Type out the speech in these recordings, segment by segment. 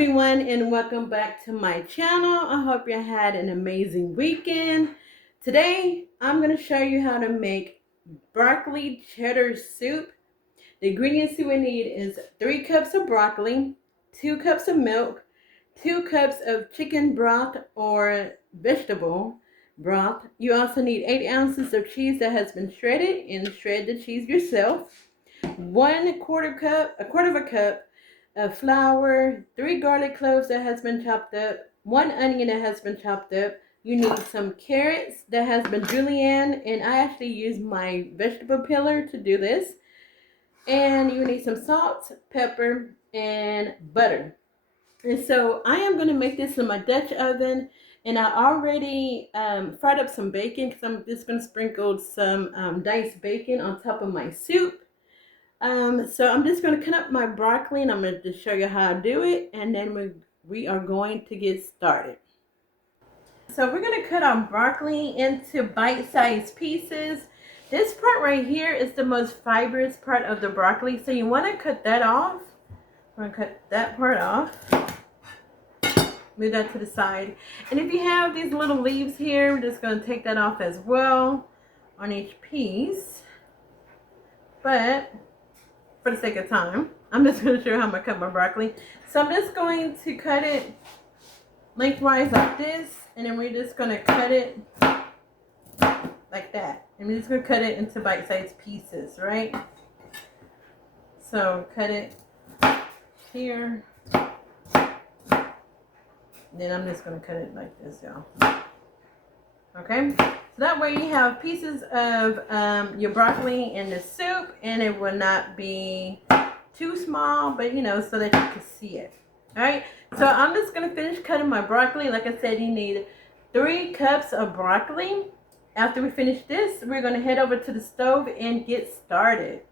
everyone, and welcome back to my channel. I hope you had an amazing weekend. Today I'm going to show you how to make broccoli cheddar soup. The ingredients you will need is 3 cups of broccoli, 2 cups of milk, 2 cups of chicken broth or vegetable broth. You also need 8 ounces of cheese that has been shredded, and shred the cheese yourself. A quarter of a cup of flour, 3 garlic cloves that has been chopped up, 1 onion that has been chopped up. You need some carrots that has been julienne, and I actually use my vegetable peeler to do this. And you need some salt, pepper, and butter. And so I am going to make this in my Dutch oven, and I already fried up some bacon because I'm just going to sprinkle some diced bacon on top of my soup. So I'm just going to cut up my broccoli, and I'm going to just show you how to do it, and then we are going to get started. So we're going to cut our broccoli into bite-sized pieces. This part right here is the most fibrous part of the broccoli, so you want to cut that off. I'm going to cut that part off. Move that to the side. And if you have these little leaves here, we're just going to take that off as well on each piece. But for the sake of time, I'm just going to show you how I'm going to cut my broccoli. So I'm just going to cut it lengthwise like this, and then we're just going to cut it like that. And we're just going to cut it into bite-sized pieces, right? So cut it here. Then I'm just going to cut it like this, y'all. Okay? So that way you have pieces of your broccoli in the soup, and it will not be too small, but you know, so that you can see it. Alright, so I'm just going to finish cutting my broccoli. Like I said, you need 3 cups of broccoli. After we finish this, we're going to head over to the stove and get started.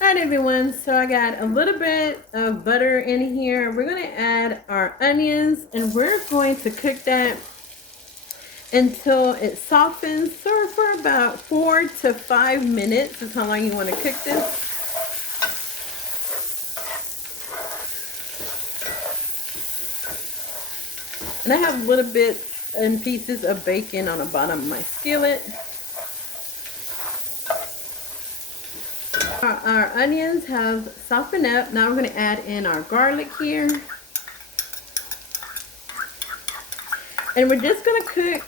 Alright everyone, so I got a little bit of butter in here. We're going to add our onions, and we're going to cook that until it softens. So for about 4 to 5 minutes is how long you want to cook this. And I have little bits and pieces of bacon on the bottom of my skillet. Our onions have softened up. Now we're going to add in our garlic here. And we're just going to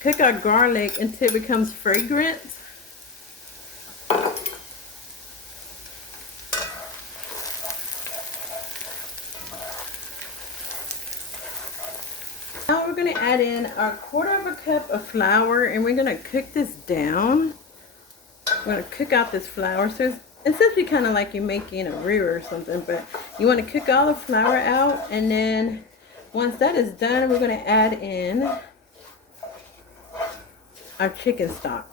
cook our garlic until it becomes fragrant. Now we're going to add in our 1/4 cup of flour, and we're going to cook this down. We're going to cook out this flour. So it's essentially kind of like you're making a roux or something, but you want to cook all the flour out, and then once that is done, we're going to add in our chicken stock.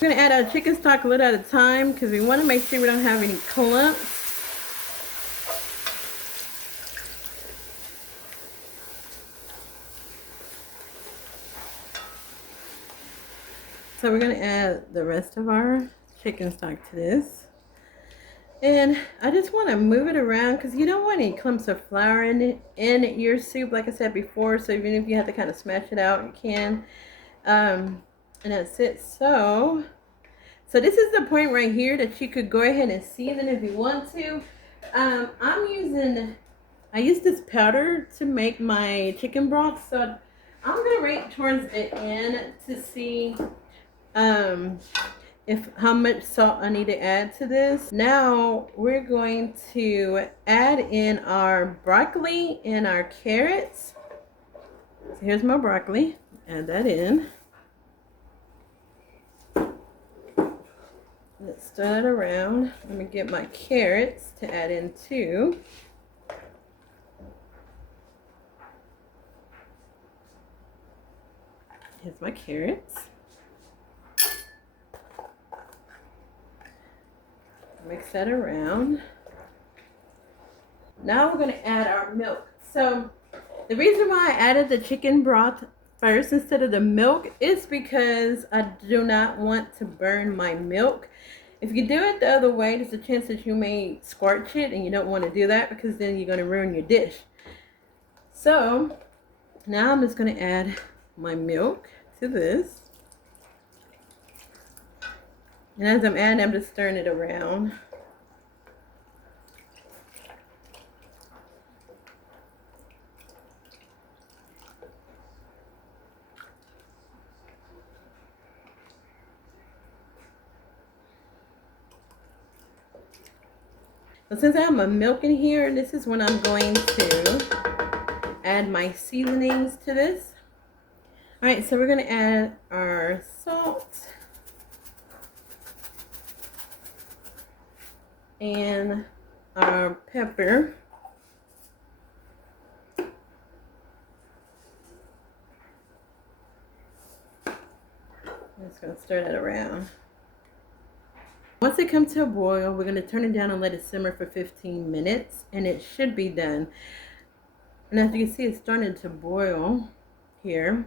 We're going to add our chicken stock a little at a time because we want to make sure we don't have any clumps. So we're going to add the rest of our chicken stock to this. And I just want to move it around because you don't want any clumps of flour in your soup, like I said before. So even if you have to kind of smash it out, you can. And that's it. So this is the point right here that you could go ahead and season if you want to. I use this powder to make my chicken broth. So I'm going to rate towards the end to see how much salt I need to add to this. Now we're going to add in our broccoli and our carrots. So here's my broccoli. Add that in. Let's stir it around. Let me get my carrots to add in too. Here's my carrots. Mix that around. Now we're going to add our milk. So the reason why I added the chicken broth first instead of the milk is because I do not want to burn my milk. If you do it the other way, there's a chance that you may squelch it, and you don't want to do that because then you're going to ruin your dish. So now I'm just going to add my milk to this. And as I'm adding, I'm just stirring it around. So since I have my milk in here, this is when I'm going to add my seasonings to this. All right, so we're going to add our salt and our pepper. I'm just going to stir that around. Once it comes to a boil, we're going to turn it down and let it simmer for 15 minutes, and it should be done. And as you can see, it's starting to boil here.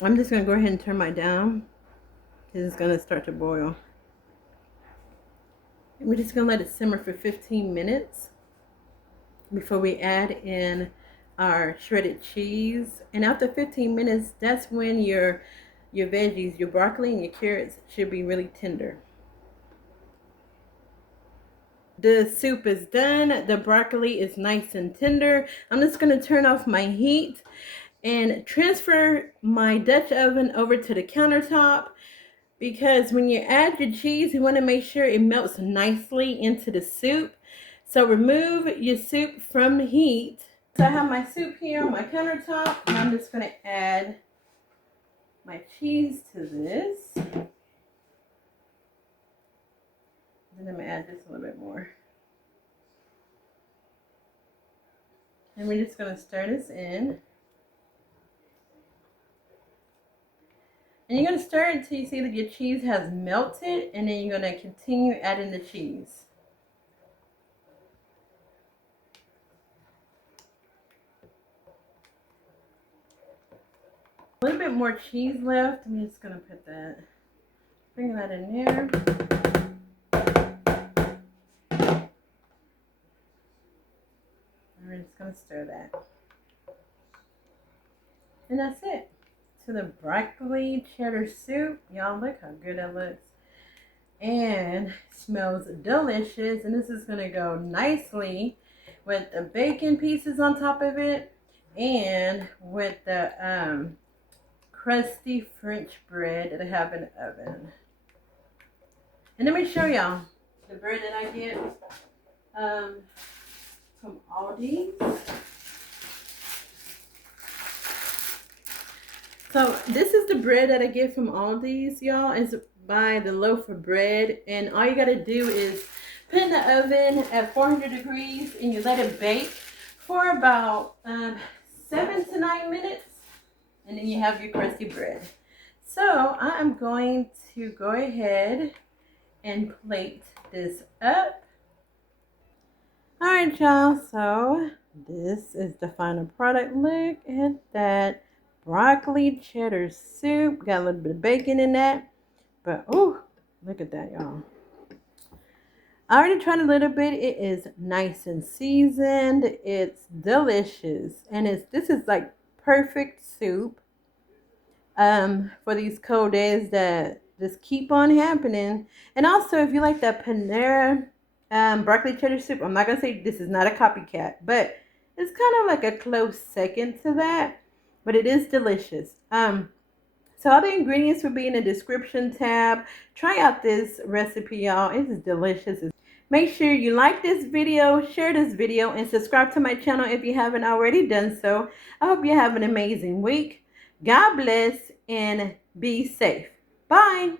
I'm just going to go ahead and turn mine down because it's going to start to boil. And we're just going to let it simmer for 15 minutes before we add in our shredded cheese. And after 15 minutes, that's when your veggies, your broccoli and your carrots should be really tender. The soup is done. The broccoli is nice and tender. I'm just going to turn off my heat and transfer my Dutch oven over to the countertop, because when you add your cheese, you want to make sure it melts nicely into the soup. So remove your soup from the heat. So I have my soup here on my countertop, and I'm just going to add my cheese to this. And then I'm going to add just a little bit more. And we're just going to stir this in. And you're going to stir it until you see that your cheese has melted, and then you're going to continue adding the cheese. A little bit more cheese left. I'm just going to put that, bring that in there. And we're just going to stir that. And that's it. To the broccoli cheddar soup. Y'all, look how good that looks. And smells delicious. And this is going to go nicely with the bacon pieces on top of it, and with the crusty French bread that I have in the oven. And let me show y'all the bread that I get from Aldi's. So this is the bread that I get from Aldi's, y'all. It's by the loaf of bread, and all you gotta do is put it in the oven at 400 degrees, and you let it bake for about 7 to 9 minutes, and then you have your crusty bread. So I am going to go ahead and plate this up. All right, y'all. So this is the final product. Look at that. Broccoli cheddar soup. Got a little bit of bacon in that. But, oh, look at that, y'all. I already tried a little bit. It is nice and seasoned. It's delicious. And this is like perfect soup for these cold days that just keep on happening. And also, if you like that Panera broccoli cheddar soup, I'm not going to say this is not a copycat, but it's kind of like a close second to that. But it is delicious. So all the ingredients will be in the description tab. Try out this recipe, y'all. It is delicious. Make sure you like this video, share this video, and subscribe to my channel if you haven't already done so. I hope you have an amazing week. God bless and be safe. Bye.